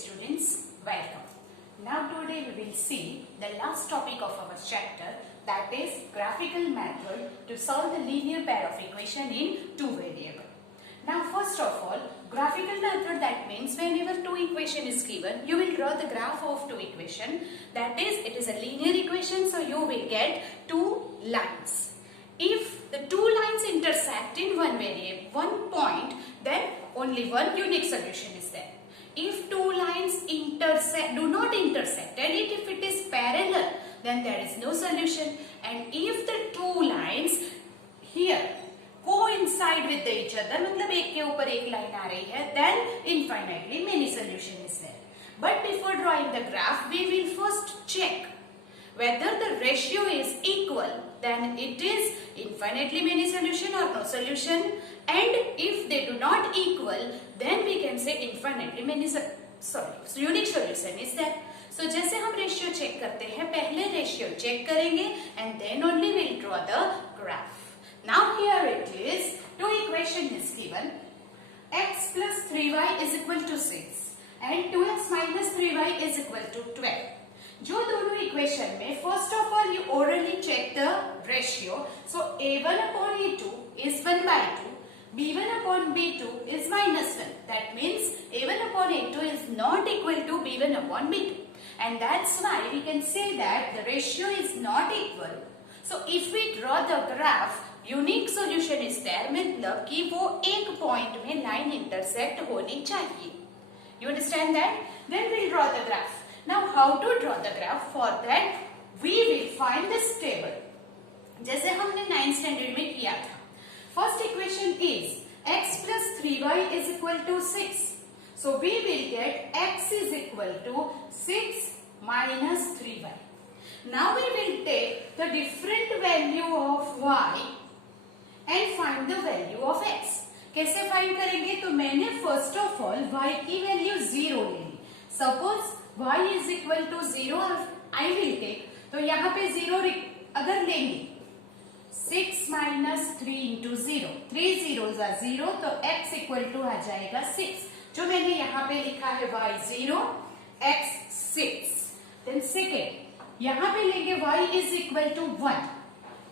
students, welcome. Now today we will see the last topic of our chapter, that is graphical method to solve the linear pair of equation in two variable. Now first of all, graphical method, that means whenever two equation is given, you will draw the graph of two equation. That is, it is a linear equation, so you will get two lines. If the two lines intersect in one variable, one point, then only one unique solution is there. If two lines do not intersect, and if it is parallel, then there is no solution. And if the two lines here coincide with each other, मतलब एक के ऊपर एक line आ रही है, then infinitely many solution is there. But before drawing the graph, we will first check whether the ratio is equal, then it is infinitely many solution or no solution. And if they do not equal, then we can say infinitely many unique solution is there. So जैसे हम ratio check करते हैं, पहले ratio check करेंगे and then only we will draw the graph. Now here it is, two equation is given, x plus 3y is equal to 6 and 2x minus 3y is equal to 12. जो दोनों equation में first of all you orally check the ratio. So a1 upon a2 is 1/2, b1 upon b2 is -1. That means a1 upon a2 is not equal to b1 upon b2, and that's why we can say that the ratio is not equal. So if we draw the graph, unique solution is there, मतलब कि वो एक point में line intersect होनी चाहिए. You understand that? Then we'll draw the graph. Now how to draw the graph? For that we will find this table. जैसे हमने 9th standard में किया था. First equation is x plus 3y is equal to 6. So we will get x is equal to 6 minus 3y. Now we will take the different value of y and find the value of x. कैसे find करेंगे? तो मैंने first of all y की value 0 ले ली. Suppose y is equal to 0, I will take, तो यहाँ पे 0 अगर लेंगे 6 minus 3 into 0, 3 zeros are 0, तो x equal to आ जाएगा 6. जो मैंने यहाँ पे लिखा है y 0, x 6. Then second, यहाँ पे लेंगे y is equal to 1.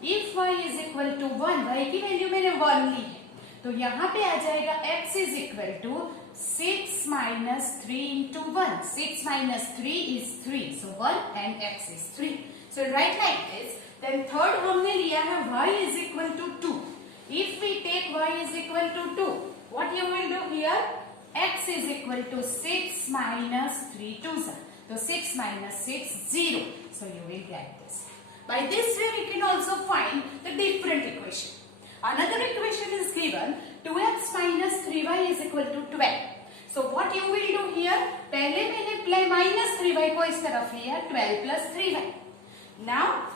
If y is equal to 1, y की वैल्यू मैंने 1 ली है, तो यहाँ पे आ जाएगा x is equal to 6 minus 3 into 1. 6 minus 3 is 3. So 1 and x is 3. So write like this. Then third हमने लिया है y is equal to 2. If we take y is equal to 2, what you will do here? X is equal to 6 minus 3 2s. So 6 minus 6, 0. So you will get this. By this way we can also find the different equation. Another equation is given, 2x minus 3y is equal to 12. So what you will do here? पहले मैंने minus 3y को इस तरफ लिया, 12 plus 3y. Now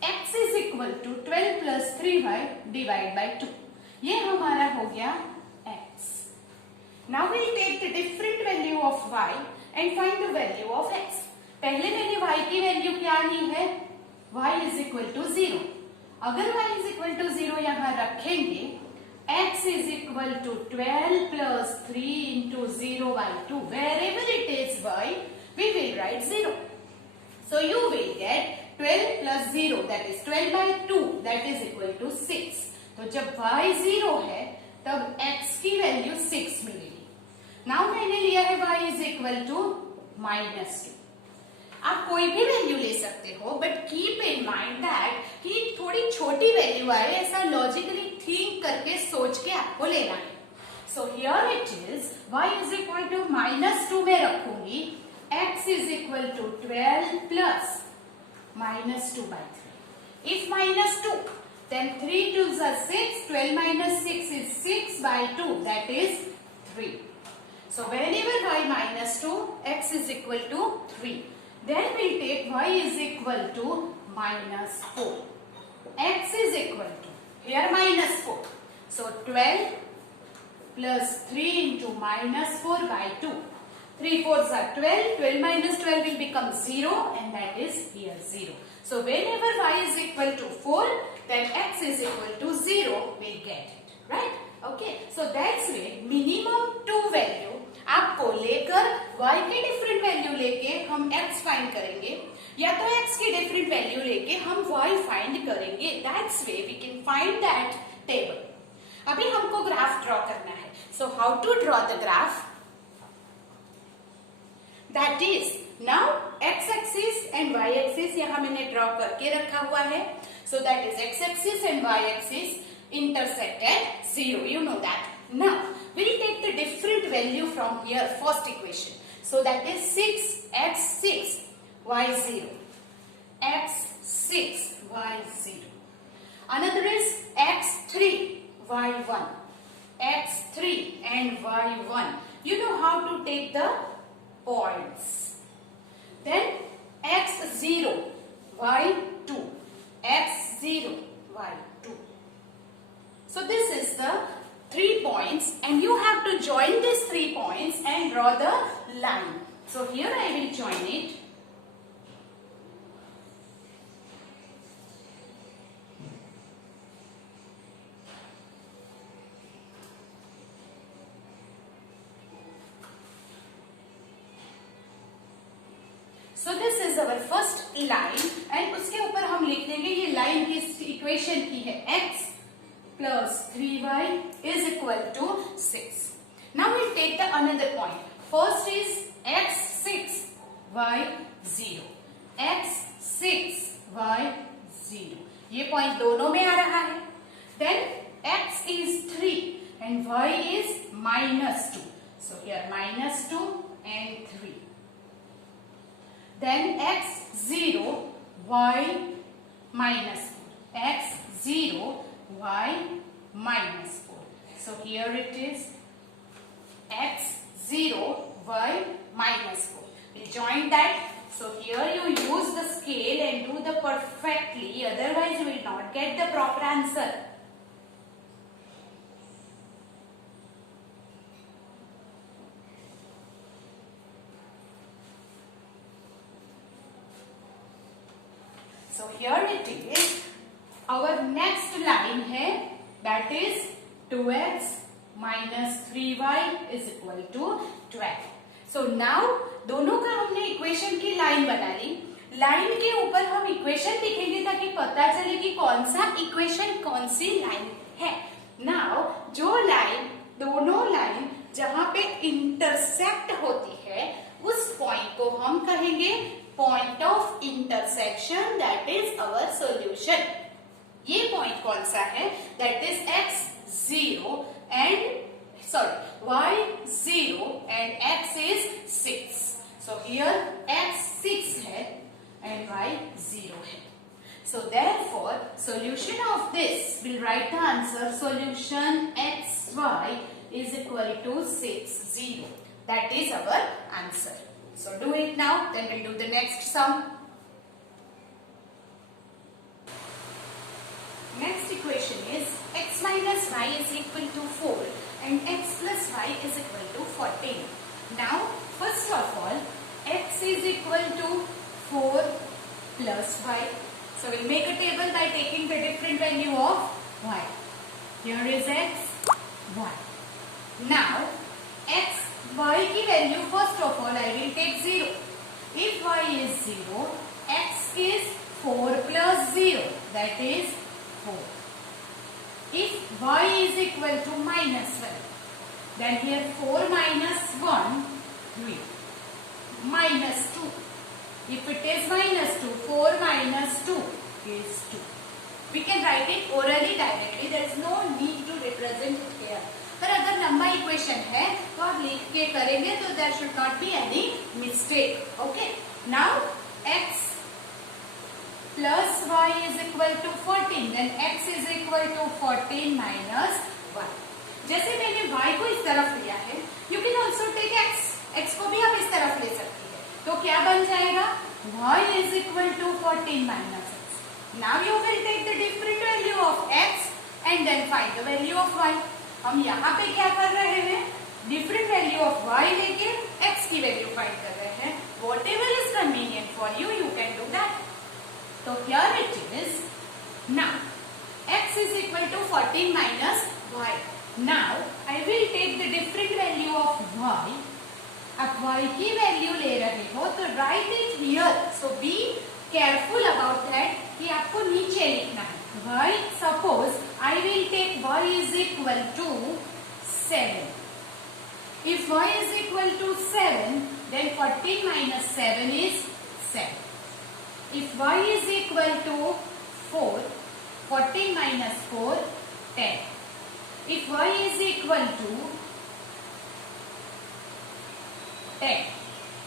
x is equal to 12 plus 3y divided by 2. ये हमारा हो गया x. Now we'll take the different value of y and find the value of x. पहले मैंने y की वैल्यू क्या ली है? y is equal to 0. अगर y is equal to 0 यहाँ रखेंगे, x is equal to 12 plus 3 into 0 by 2. Wherever it is y, we will write 0. So you will get 12 plus 0, that is 12 by 2, that is equal to 6. तो जब y 0 है, तब x की value 6 मिलेगी. Now मैंने लिया है y is equal to -2. आप कोई भी वैल्यू ले सकते हो, but keep in mind that कि थोड़ी छोटी वैल्यू आए, ऐसा लॉजिकली थिंक करके सोच के आपको लेना है. So here it is y is equal to -2 में रखूंगी, x is equal to 12 plus -2 by 3. If -2, then 3 2s are 6, 12 minus 6 is 6 by 2, that is 3. So whenever y -2, x is equal to 3. Then we'll take y is equal to -4. X is equal to, here -4. So 12 plus 3 into -4 by 2. 3 4s are 12. 12 minus 12 will become 0, and that is here 0. So whenever y is equal to 4, then x is equal to 0, we'll get it. Right? Okay. So that's way minimum 2 value आपको लेकर y की different value लेके हम x find करेंगे या तो x की different value लेके हम y फाइंड करेंगे. That's way we can find that table. अभी हमको ग्राफ ड्रॉ करना है. So how to draw the graph? That is now x axis and y axis यहाँ मैंने ड्रॉ करके रखा हुआ है. So that is x axis and y axis intersect at 0. You know that. Now we'll take the different value from here. First equation. So that is 6x6 y0. x6 y0. Another is x3 y1. x3 and y1. You know how to take the points. Then x0 y2. x0 y2. So this is the 3 points and you have to join these 3 points and draw the line. So here I will join it. So this is our first line and उसके ऊपर हम लिख देंगे ये line किस equation की है x plus 3y is equal to 6. Now we'll take the another point. First is x6 y0. x6 y0. ये point दोनों में आ रहा है. Then x is 3 and y is -2. So here -2 and 3. Then x0 y -4. x0 y -4. So here it is x0 y -4. We join that. So here you use the scale and do the perfectly. Otherwise you will not get the proper answer. So here it is. Our next line है that is 2x minus 3y is equal to 12. So now दोनों का हमने equation की line बना ली. Line के ऊपर हम equation लिखेंगे ताकि पता चले कि कौन सा इक्वेशन कौन सी लाइन है. नाउ जो लाइन दोनों लाइन जहां पे इंटरसेक्ट होती है उस पॉइंट को हम कहेंगे point of intersection. That is our solution. ये पॉइंट कौन सा है? That is x0 and y0 and x is 6. So here x 6 है and y 0 है. So therefore solution of this will write the answer solution xy is equal to 6 0. That is our answer. So do it now. Then we'll do the next sum. Next equation is x minus y is equal to 4 and x plus y is equal to 14. Now first of all x is equal to 4 plus y. So we'll make a table by taking the different value of y. Here is x, y. Now x, y की value first of all I will take 0. If y is 0, x is 4 plus 0, that is 4. If y is equal to -1, then here 4 minus 1, 3. -2. If it is -2, 4 minus 2 is 2. We can write it orally directly. There is no need to represent it here. पर अगर लंबा equation है तो आप लिख के करेंगे तो there should not be any mistake. Okay. Now x plus y is equal to 14. Then x is equal to 14 minus 1. जैसे मैंने y को इस तरफ लिया है, you can also take x. x को भी आप इस तरफ ले सकती है. तो क्या बन जाएगा? y is equal to 14 minus x. Now you will take the different value of x and then find the value of y. हम यहाँ पे क्या कर रहे हैं? डिफरेंट वैल्यू ऑफ y लेके x की वैल्यू फाइंड कर रहे हैं. Whatever is convenient for you, you can do that. So here it is. Now x is equal to 14 minus y. Now I will take the different value of y up y की value ले रहे हो तो right it here. So be careful about that कि आपको नीचे लिखना है. y suppose I will take y is equal to 7. If y is equal to 7, then 14 minus 7 is 7. If y is equal to 4, 14 minus 4, 10. If y is equal to 10,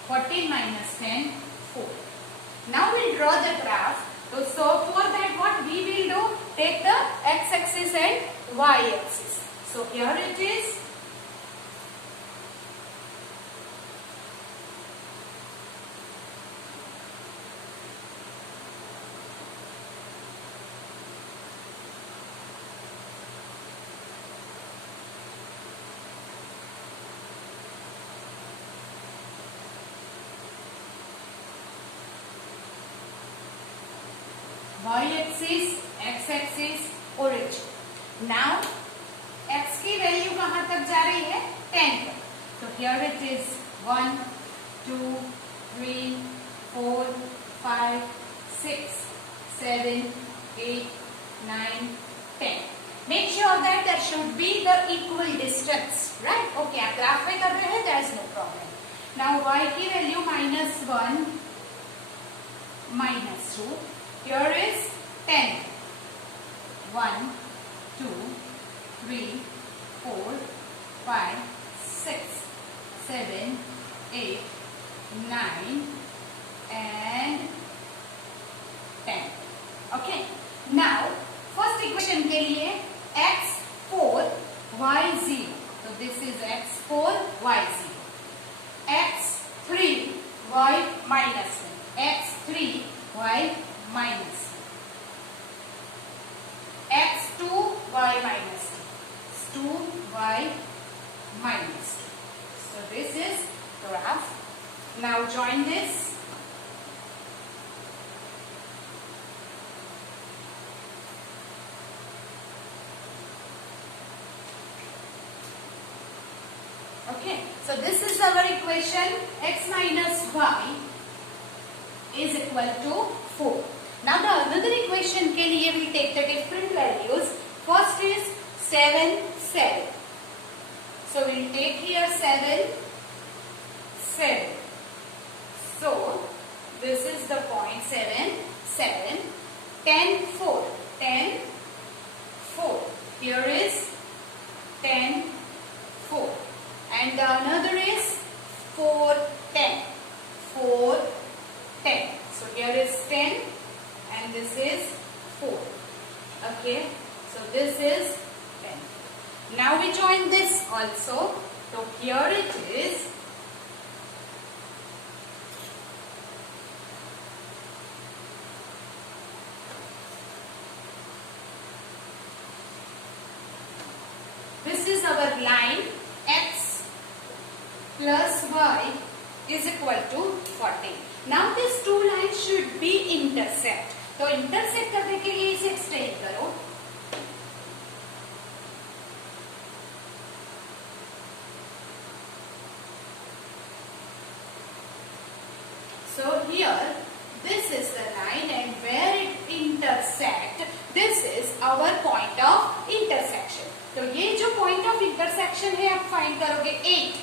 14 minus 10, 4. Now we'll draw the graph. So for that what we will do? Take the x-axis and y-axis. So here it is. y-axis, x-axis, origin. Now x की value कहाँ तक जा रही है? 10 तक. So here it is 1, 2, 3, 4, 5, 6, 7, 8, 9, 10. Make sure that there should be the equal distance, right? Okay, आप graph में कर रहे हैं, there is no problem. Now y की value -1, -2. Here is 10. 1, 2, 3, 4, 5, 6, 7, 8, 9 and 10. Okay. Now first equation के लिए x4 y0. So this is x4 y0. x3 y minus 1. x3 y minus x2 y minus 2 y minus 2. So this is graph. Now join this. Okay, so this is our equation. X minus y is equal to 4. Now the another equation के लिए we take the different values. First is 7, 7. So we will take here 7, 7. So this is the point 7, 7. 10, 4. 10, 4. Here is 10, 4. And the another is 4, 10. 4, 10. So here is 10. And this is 4. Okay, so this is 10. Now we join this also. So here it is. This is our line. X plus y is equal to 40. Now these two lines should be intersect. तो intersect करने के लिए इसे extend करो. So here this is the line and where it intersect, this is our point of intersection. तो ये जो point of intersection है आप फाइंड करोगे 8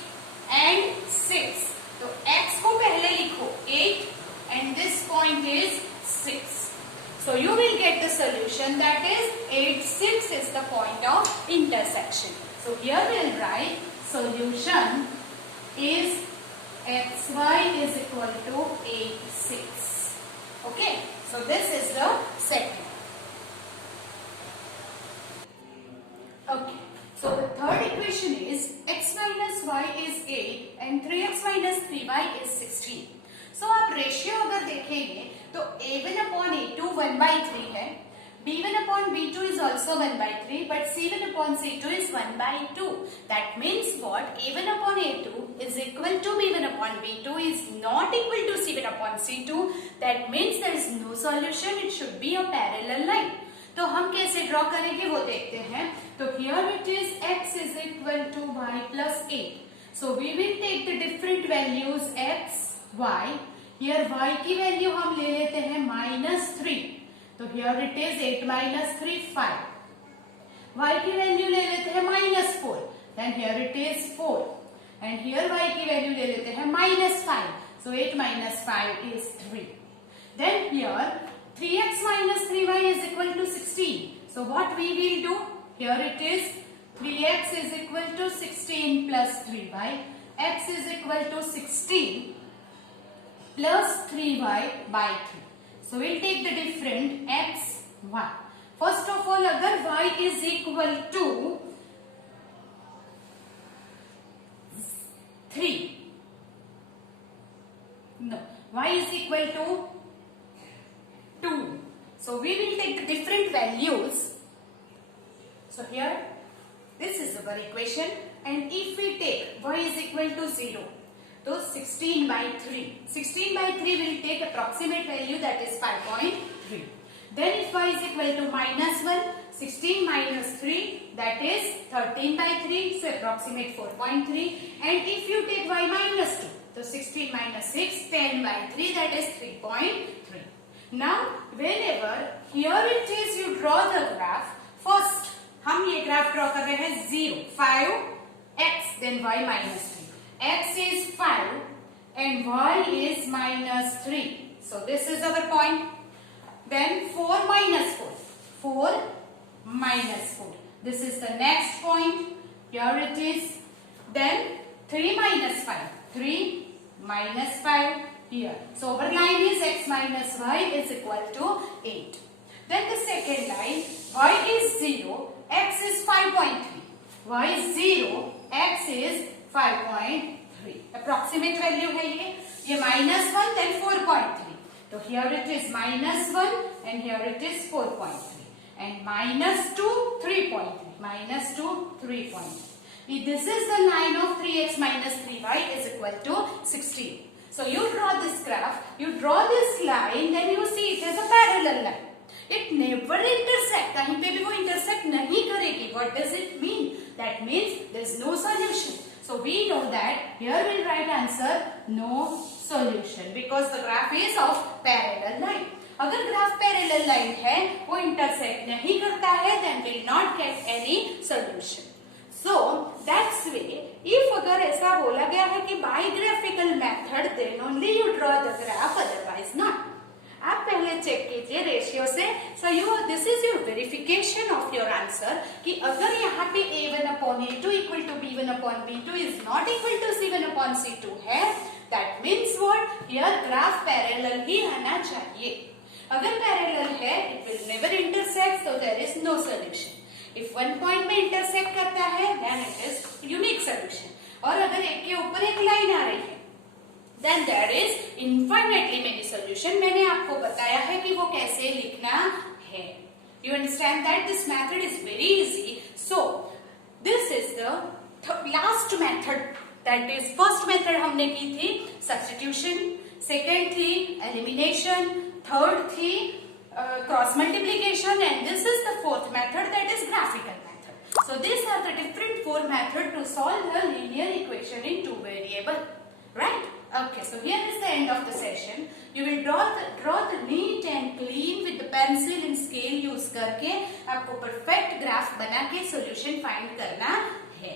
and 6. तो x को पहले लिखो 8 and this point is 6. So you will get the solution that is 8, 6 is the point of intersection. So here we will write solution is xy is equal to 8, 6. Okay. So this is the second. Okay. So the third equation is x minus y is 8 and 3x minus 3y is 16. So आप ratio अगर देखेंगे तो a1 upon a2 1/3 है, b1 upon b2 is also 1/3, but c1 upon c2 is 1/2. That means what? a1 upon a2 is equal to b1 upon b2 is not equal to c1 upon c2. That means there is no solution. It should be a parallel line. तो हम कैसे draw करेंगे वो देखते हैं. तो here it is x is equal to y plus 8. So we will take the different values x, y. Here y की value हम ले लेते हैं -3. तो here it is 8 minus 3 5. y की वैल्यू ले लेते हैं -4. Then here it is 4. And here y की वैल्यू ले लेते हैं -5. So 8 minus 5 is 3. Then here 3x minus 3y is equal to 16. So what we will do? Here it is 3x is equal to 16 plus 3y. X is equal to 16 plus 3y by 3. So we'll take the different x, y. First of all, अगर y is equal to 3. No, y is equal to 2. So we will take the different values. So here, this is our equation, and if we take y is equal to 0, so 16 by 3. 16 by 3 will take approximate value, that is 5.3. Then if y is equal to -1, 16 minus 3, that is 13 by 3, so approximate 4.3. And if you take y minus 2, so 16 minus 6, 10 by 3, that is 3.3. Now, whenever here it is you draw the graph, first हम ये graph draw कर रहे हैं 0, 5, x, then y minus 3. X is 5 and y is -3. So this is our point. Then 4 minus 4. 4 minus 4. This is the next point. Here it is. Then 3 minus 5. 3 minus 5 here. So our line is x minus y is equal to 8. Then the second line, y is 0, x is 5.3. y is 0, x is 5.3. Approximate value है ये -1 then 4.3. So here it is -1 and here it is 4.3 and -2 3.3 -2 3.3. This is the line of 3x minus 3y is equal to 16. So you draw this graph, you draw this line, then you see it as a parallel line. It never intersect. कहीं पे भी वो intersect नहीं करेगी. What does it mean? That means there is no solution. So we know that here we'll write answer no solution because the graph is of parallel line. अगर graph parallel line है, वो intersect नहीं करता है, then will not get any solution. So that's way. If अगर ऐसा बोला गया है कि by graphical method, then only you draw the graph, otherwise not. आप पहले चेक कीजिए रेशियो से. So this is your verification of your answer कि अगर यहाँ पे a1 upon a2 equal to b1 upon b2 is not equal to c1 upon c2 है, that means what, here graph parallel ही आना चाहिए. अगर पैरेलल है, it will never intersect, so there is no solution. If one point में intersect करता है, then it is unique solution. और अगर एक के ऊपर एक लाइन आ रही है, then there is infinitely many solution. मैंने आपको बताया है कि वो कैसे लिखना है. You understand that this method is very easy. So this is the last method. That is first method हमने की थी substitution, second थी elimination, third थी cross multiplication, and this is the fourth method, that is graphical method. So these are the different four methods to solve the linear equation in two variable. Right? Okay, so here is the end of the session. You will draw the neat and clean with the pencil and scale use करके आपको perfect graph बना के solution find करना है.